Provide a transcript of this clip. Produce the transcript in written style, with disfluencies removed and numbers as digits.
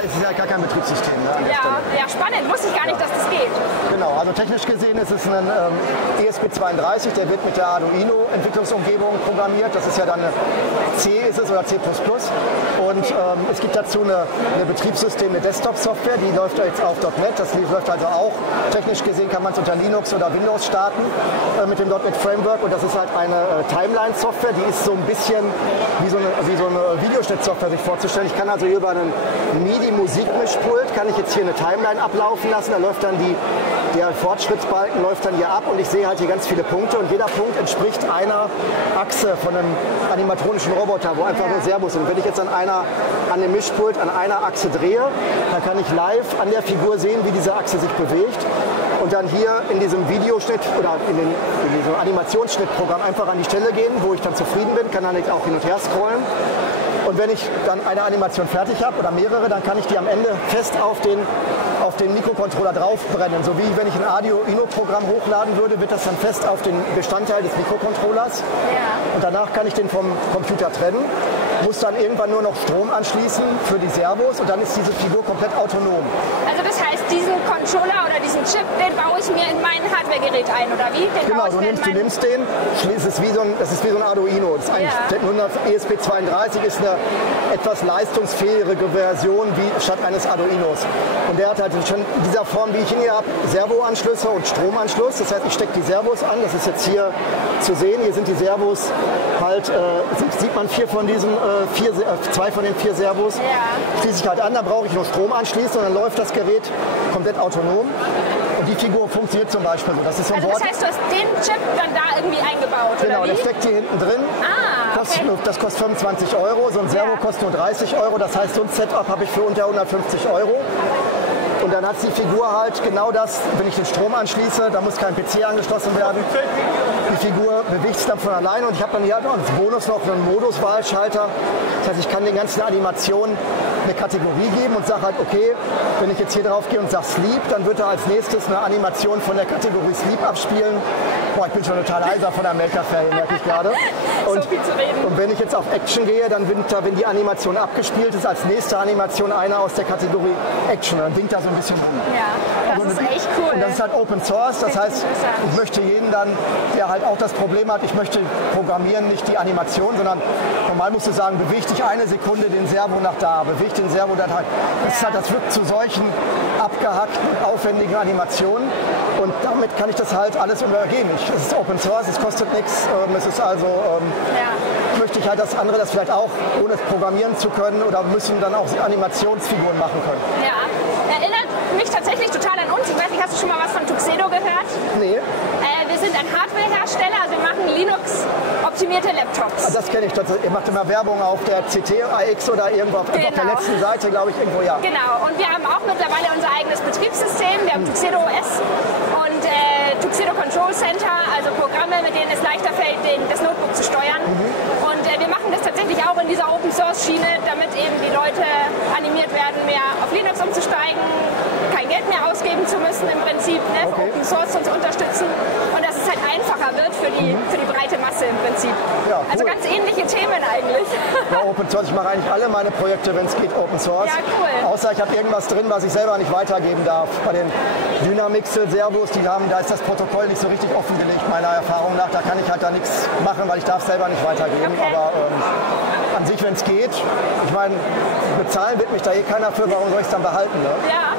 ist ja gar kein Betriebssystem. Ne, an der Stelle. Ja, spannend. Wusste ich gar nicht, dass das geht. Genau, also technisch gesehen ist es ein ESP32, der wird mit der Arduino-Entwicklungsumgebung programmiert. Das ist ja dann eine C ist es oder C++. Und es gibt dazu eine Betriebssystem, eine Desktop-Software, die läuft jetzt auf .NET. Das läuft also auch, technisch gesehen kann man es unter Linux oder Windows starten mit dem .NET Framework. Und das ist halt eine Timeline-Software, die ist so ein bisschen wie so eine Videoschnittsoftware sich vorzustellen. Ich kann also über einen MIDI-Musikmischpult, kann ich jetzt hier eine Timeline ablaufen lassen. Da läuft dann der Fortschrittsbalken läuft dann hier ab und ich sehe halt hier ganz viele Punkte und jeder Punkt entspricht einer Achse von einem animatronischen Roboter, wo einfach nur Servos sind. Wenn ich jetzt an dem Mischpult an einer Achse drehe, dann kann ich live an der Figur sehen, wie diese Achse sich bewegt und dann hier in diesem Videoschnitt oder in diesem Animationsschnittprogramm einfach an die Stelle gehen, wo ich dann zufrieden bin, kann dann auch hin und her scrollen. Und wenn ich dann eine Animation fertig habe oder mehrere, dann kann ich die am Ende fest auf den Mikrocontroller draufbrennen. So wie wenn ich ein Arduino-Programm hochladen würde, wird das dann fest auf den Bestandteil des Mikrocontrollers. Ja. Und danach kann ich den vom Computer trennen, muss dann irgendwann nur noch Strom anschließen für die Servos und dann ist diese Figur komplett autonom. Also das heißt, diesen Controller oder diesen Chip, den baue ich mir in mein Hardware-Gerät ein, oder wie? Genau, du nimmst den, das ist wie so ein Arduino. Das ist eigentlich nur das ESP32 ist eine etwas leistungsfähigere Version statt eines Arduinos. Und der hat halt schon in dieser Form, wie ich ihn hier habe, Servoanschlüsse und Stromanschluss. Das heißt, ich stecke die Servos an, das ist jetzt hier zu sehen. Hier sind die Servos halt, sieht man zwei von den vier Servos. Ja. Schließe ich halt an, dann brauche ich nur Strom anschließen und dann läuft das Gerät komplett autonom. Und die Figur funktioniert zum Beispiel so. Das ist so ein das heißt, du hast den Chip dann da irgendwie eingebaut, genau, oder wie? Der steckt hier hinten drin. Das kostet 25 €, so ein Servo kostet nur 30 €. Das heißt, so ein Setup habe ich für unter 150 €. Und dann hat die Figur halt genau das, wenn ich den Strom anschließe, da muss kein PC angeschlossen werden. Die Figur bewegt sich dann von alleine und ich habe dann hier als Bonus noch einen Moduswahlschalter. Das heißt, ich kann den ganzen Animationen eine Kategorie geben und sage halt, okay, wenn ich jetzt hier drauf gehe und sage Sleep, dann wird er als nächstes eine Animation von der Kategorie Sleep abspielen. Boah, ich bin schon total heiser von der Maker-Fair, merke ich gerade. Und, so viel zu reden. Und wenn ich jetzt auf Action gehe, dann winkt er, wenn die Animation abgespielt ist, als nächste Animation einer aus der Kategorie Action. Dann winkt er so ein bisschen rum. Ja, das ist echt cool. Und das ist halt Open Source, das heißt, ich möchte jeden dann, der halt auch das Problem hat, ich möchte programmieren, nicht die Animation, sondern normal musst du sagen, beweg dich eine Sekunde den Servo nach da, beweg den Servo dann halt. Das wird zu solchen abgehackten, aufwendigen Animationen und damit kann ich das halt alles umgehen. Es ist Open Source, es kostet nichts, es ist also, möchte ich halt, dass andere das vielleicht auch, ohne es programmieren zu können oder müssen dann auch Animationsfiguren machen können. Ja, erinnert mich tatsächlich total an uns. Ich weiß nicht, hast du schon mal was von Tuxedo gehört? Nee. Wir sind ein Hardware-Hersteller, also wir machen Linux-optimierte Laptops. Das kenne ich. Ihr macht immer Werbung auf der CT AX oder irgendwo auf der letzten Seite, glaube ich, irgendwo, ja. Genau, und wir haben auch mittlerweile unser eigenes Betriebssystem. Wir haben Tuxedo OS und Tuxedo Control Center, also Programme, mit denen es leichter fällt, das Notebook zu steuern. Und wir machen das tatsächlich auch in dieser Open-Source-Schiene, damit eben die Leute animiert werden, mehr auf Linux umzusteigen, kein Geld mehr ausgeben zu müssen im Prinzip, ne, für Open Source zu unterstützen und dass es halt einfacher wird für die breite Masse im Prinzip. Ja, cool. Also ganz ähnliche Themen eigentlich. Ja, Open Source, ich mache eigentlich alle meine Projekte, wenn es geht, Open Source. Ja, cool. Außer ich habe irgendwas drin, was ich selber nicht weitergeben darf. Bei den Dynamixel Servos, da ist das Protokoll nicht so richtig offengelegt, meiner Erfahrung nach. Da kann ich halt da nichts machen, weil ich darf selber nicht weitergeben. Okay. Aber an sich, wenn es geht, ich meine, bezahlen wird mich da eh keiner für, warum soll ich es dann behalten? Ne? Ja.